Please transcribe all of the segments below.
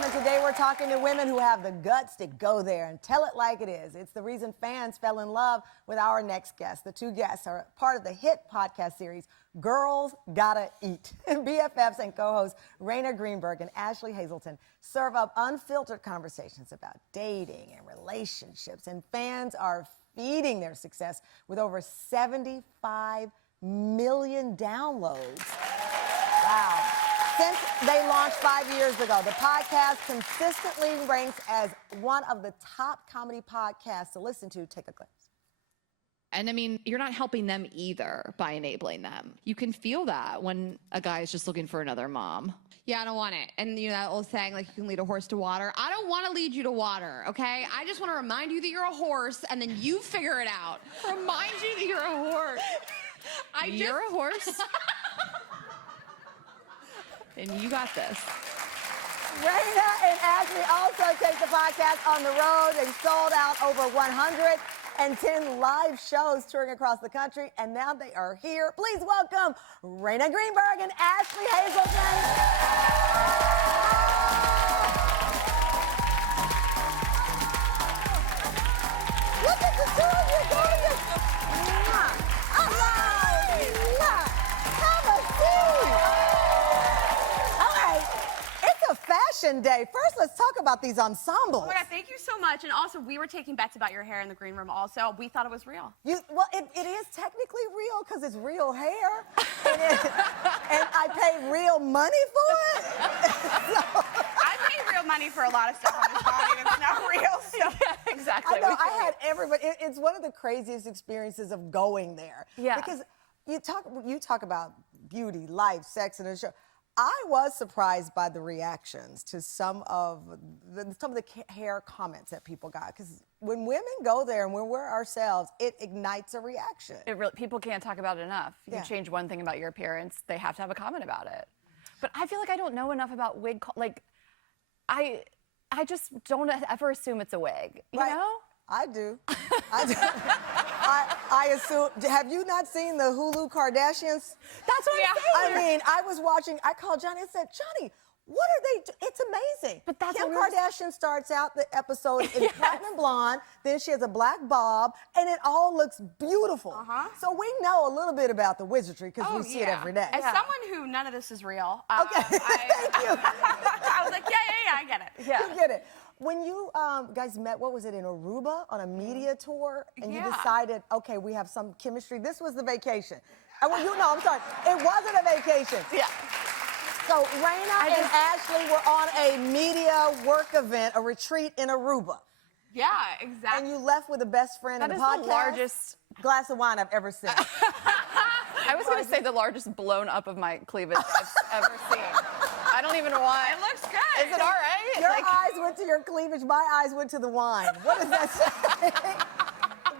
Instagram, and today we're talking to women who have the guts to go there and tell it like it is. It's the reason fans fell in love with our next guest. The two guests are part of the hit podcast series, Girls Gotta Eat. BFFs and co-hosts Rayna Greenberg and Ashley Hesseltin serve up unfiltered conversations about dating and relationships, and fans are feeding their success with over 75 million downloads. Wow. Since they launched 5 years ago, the podcast consistently ranks as one of the top comedy podcasts to listen to. Take a glimpse. And I mean, you're not helping them either by enabling them. You can feel that when a guy is just looking for another mom. Yeah, I don't want it. And you know that old saying, like, you can lead a horse to water? I don't want to lead you to water, okay? I just want to remind you that you're a horse, and then you figure it out. Remind you that you're a horse. You're a horse. And you got this. Rayna and Ashley also take the podcast on the road. They sold out over 110 live shows touring across the country, and now they are here. Please welcome Rayna Greenberg and Ashley Hesseltin. Look at the two of you gorgeous. Hello. Have a seat. Fashion day. First, let's talk about these ensembles. Oh my God, thank you so much. And also, we were taking bets about your hair in the green room also. We thought it was real. Well, it is technically real because it's real hair. and I paid real money for it. I pay real money for a lot of stuff on this body, and it's not real stuff. Yeah, exactly. I know, I had everybody. It's one of the craziest experiences of going there. Yeah. Because you talk about beauty, life, sex, and a show. I was surprised by the reactions to some of the hair comments that people got, because when women go there and when we're ourselves, it ignites a reaction. People can't talk about it enough. You change one thing about your appearance, they have to have a comment about it. But I feel like I don't know enough about wig. I just don't ever assume it's a wig. You know? I do. I assume. Have you not seen the Hulu Kardashians? That's what I'm saying. I mean, I was watching. I called Johnny and said, Johnny, what are they? It's amazing. But that's Kim what Kardashian starts out the episode in platinum blonde. Then she has a black bob, and it all looks beautiful. So we know a little bit about the wizardry because we see it every day. As someone who none of this is real, okay, thank you. I was like, yeah, I get it. Yeah. You get it. When you guys met, what was it, in Aruba on a media tour? And you decided, okay, we have some chemistry. This was the vacation. And I'm sorry, it wasn't a vacation. Yeah. So Rayna and Ashley were on a media work event, a retreat in Aruba. Yeah, exactly. And you left with the best friend in the podcast. That is the largest glass of wine I've ever seen. I was going to say the largest blown up of my cleavage I've ever seen. I don't even want. It looks good. Is it all right? Your eyes went to your cleavage. My eyes went to the wine. What does that say?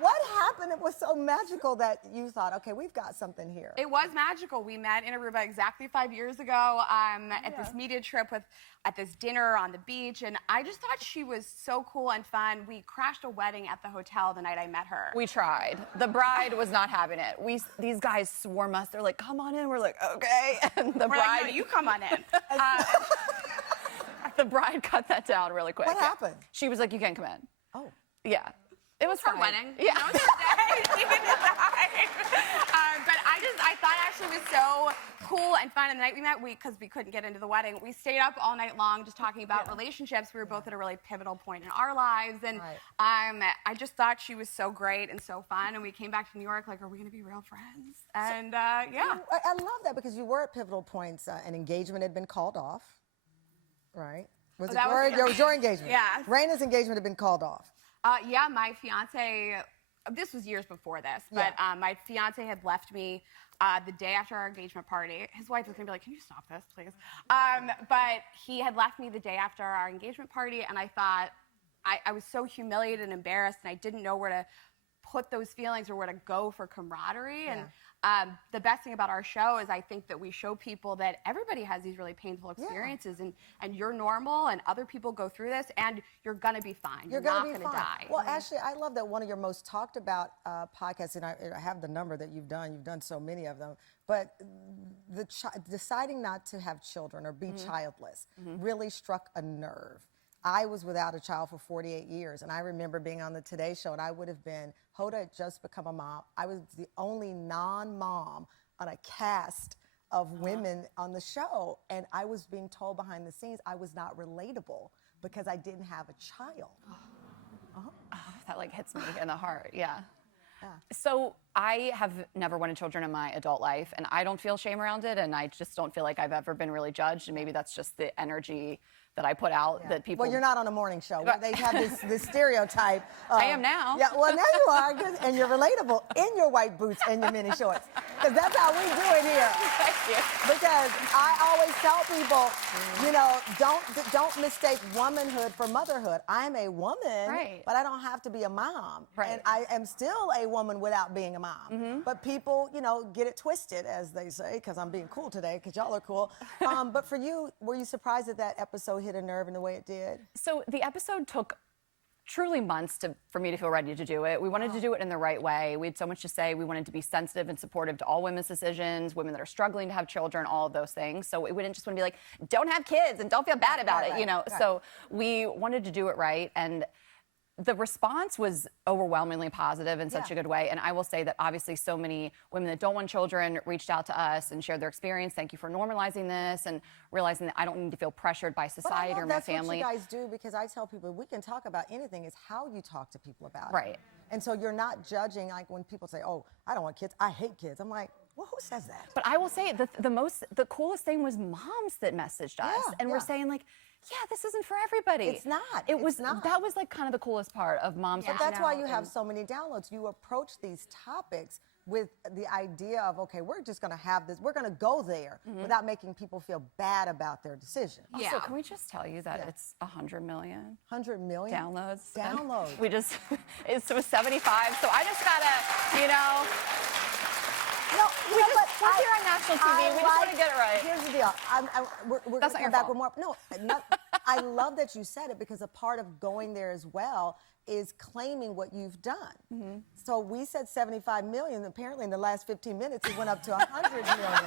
What happened? It was so magical that you thought, okay, we've got something here. It was magical. We met in Aruba exactly 5 years ago at this media trip at this dinner on the beach, and I just thought she was so cool and fun. We crashed a wedding at the hotel the night I met her. We tried. The bride was not having it. These guys swarm us. They're like, come on in. We're like, okay. And the bride. Like, no, you come on in. The bride cut that down really quick. What happened? She was like, you can't come in. Oh. Yeah. It was her fine. wedding. Yeah. It was her day. She could decide. But I thought Ashley was so cool and fun. And the night we met, because we couldn't get into the wedding, we stayed up all night long just talking about relationships. We were both at a really pivotal point in our lives. And I just thought she was so great and so fun. And we came back to New York like, are we going to be real friends? And I love that, because you were at pivotal points. An engagement had been called off, right? Was your engagement? Yeah. Rayna's engagement had been called off. Yeah, my fiance, this was years before this, but my fiance had left me the day after our engagement party. His wife was gonna be like, can you stop this, please? But he had left me the day after our engagement party, and I thought, I was so humiliated and embarrassed, and I didn't know where to put those feelings or where to go for camaraderie. And the best thing about our show is I think that we show people that everybody has these really painful experiences, and you're normal, and other people go through this, and you're gonna be fine. You're not gonna die. Well, Ashley, I love that one of your most talked about podcasts, and I have the number that you've done. You've done so many of them, but deciding not to have children or be childless really struck a nerve. I was without a child for 48 years, and I remember being on the Today Show, and I would have been, Hoda had just become a mom. I was the only non-mom on a cast of women on the show, and I was being told behind the scenes I was not relatable because I didn't have a child. That like hits me in the heart, yeah. So I have never wanted children in my adult life, and I don't feel shame around it, and I just don't feel like I've ever been really judged, and maybe that's just the energy that I put out that people... Well, you're not on a morning show where they have this stereotype. I am now. Yeah, well, now you are, and you're relatable in your white boots and your mini shorts, because that's how we do it here. Thank you. Because I always tell people, you know, don't mistake womanhood for motherhood. I'm a woman, but I don't have to be a mom. And I am still a woman without being a mom. But people, you know, get it twisted, as they say, because I'm being cool today, because y'all are cool. But for you, were you surprised that episode hit a nerve in the way it did? So the episode took truly months for me to feel ready to do it. We wanted to do it in the right way. We had so much to say. We wanted to be sensitive and supportive to all women's decisions, women that are struggling to have children, all of those things. So we didn't just want to be like, don't have kids and don't feel bad about it, you know. So we wanted to do it right, and the response was overwhelmingly positive in such a good way. And I will say that obviously so many women that don't want children reached out to us and shared their experience. Thank you for normalizing this and realizing that I don't need to feel pressured by society or my family. That's what you guys do, because I tell people we can talk about anything. It's how you talk to people about it. Right. And so you're not judging, like when people say, oh, I don't want kids, I hate kids. I'm like, well, who says that? But I will say the coolest thing was moms that messaged us and were saying like, yeah, this isn't for everybody. It's not. That was like kind of the coolest part of moms. But that's why you have so many downloads. You approach these topics with the idea of, okay, we're just going to have this, we're going to go there without making people feel bad about their decision. Also, can we just tell you that it's 100 million? 100 million? Downloads. Downloads. We just, it was 75, so I just got to, you know. No, we're here on national TV. We just want to get it right. Here's the deal. We're going to come back with more. No, I love that you said it, because a part of going there as well is claiming what you've done. So we said 75 million. Apparently, in the last 15 minutes, it went up to 100 million.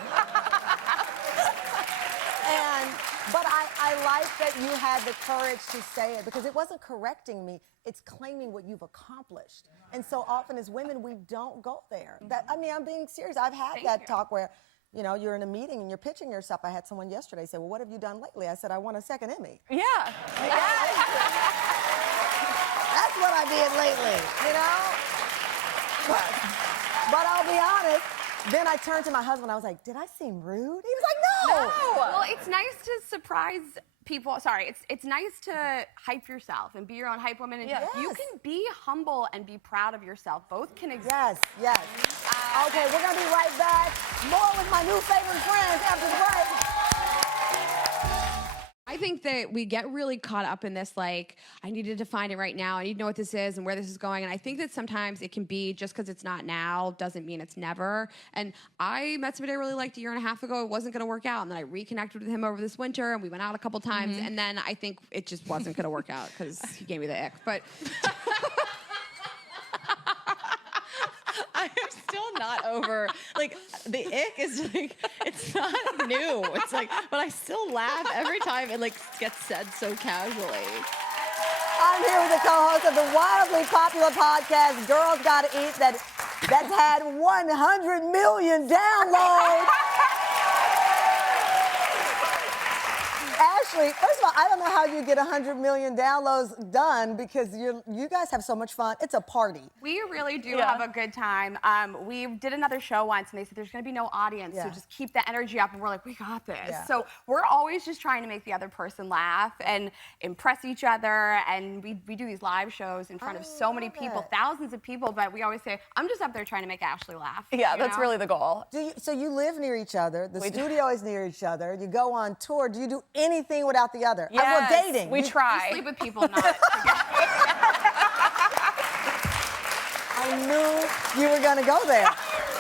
But I like that you had the courage to say it, because it wasn't correcting me. It's claiming what you've accomplished. And so often as women, we don't go there. I mean, I'm being serious. I've had that talk where, you know, you're in a meeting and you're pitching yourself. I had someone yesterday say, well, what have you done lately? I said, I won a second Emmy. Yeah. That's what I did lately, you know? But I'll be honest, then I turned to my husband. I was like, did I seem rude? He was like, no. Well, it's nice to surprise people. Sorry, it's nice to hype yourself and be your own hype woman. And you can be humble and be proud of yourself. Both can exist. Yes. Okay, we're going to be right back. More with my new favorite friends after the break. I think that we get really caught up in this, like, I need to define it right now. I need to know what this is and where this is going. And I think that sometimes it can be just because it's not now doesn't mean it's never. And I met somebody I really liked a year and a half ago. It wasn't going to work out. And then I reconnected with him over this winter, and we went out a couple times. And then I think it just wasn't going to work out because he gave me the ick. But I am still not over, like, the ick is like, it's not new. It's like, but I still laugh every time it like gets said so casually. I'm here with the co-host of the wildly popular podcast, Girls Gotta Eat, that's had 100 million downloads. Ashley, first of all, I don't know how you get 100 million downloads done, because you guys have so much fun. It's a party. We really do have a good time. We did another show once, and they said there's going to be no audience, so just keep the energy up. And we're like, we got this. So we're always just trying to make the other person laugh and impress each other. And we do these live shows in front of so many people, thousands of people. But we always say, I'm just up there trying to make Ashley laugh. Yeah, that's really the goal. So you live near each other. The studio is near each other. You go on tour. Do you do anything without the other? Yes, we're dating. We try. We sleep with people, not together. I knew you were going to go there.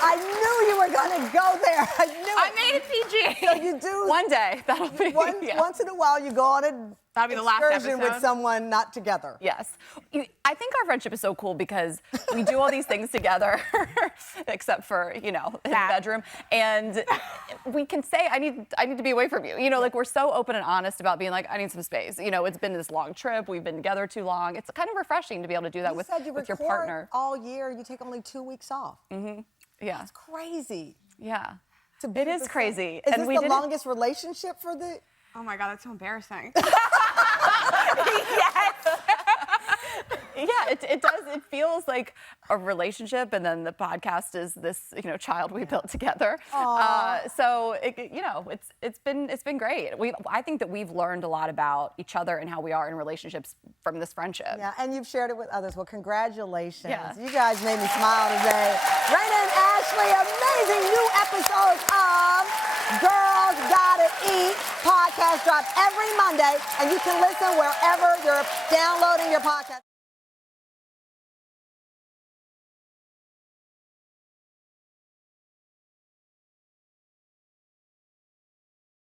I knew you were going to go there. I knew I it. made it PG. So you do. One day, that'll be. Once in a while, you go on an That'll be the last excursion with episode. someone not together. Yes. I think our friendship is so cool because we do all these things together, except for, his bedroom. And we can say, I need to be away from you. Like we're so open and honest about being like, I need some space. It's been this long trip. We've been together too long. It's kind of refreshing to be able to do that with your partner. All year, you take only 2 weeks off. Mm-hmm. Yeah. That's crazy. Yeah. It is crazy. Is this the longest relationship for the... Oh my God, that's so embarrassing. Yes. Yeah, it does. It feels like a relationship, and then the podcast is this, child we built together. So it's been great. I think that we've learned a lot about each other and how we are in relationships from this friendship. Yeah, and you've shared it with others. Well, congratulations. Yeah. You guys made me smile today. Rayna and Ashley, amazing new episodes of Girls Gotta Eat. Podcast drops every Monday, and you can listen wherever you're downloading your podcast.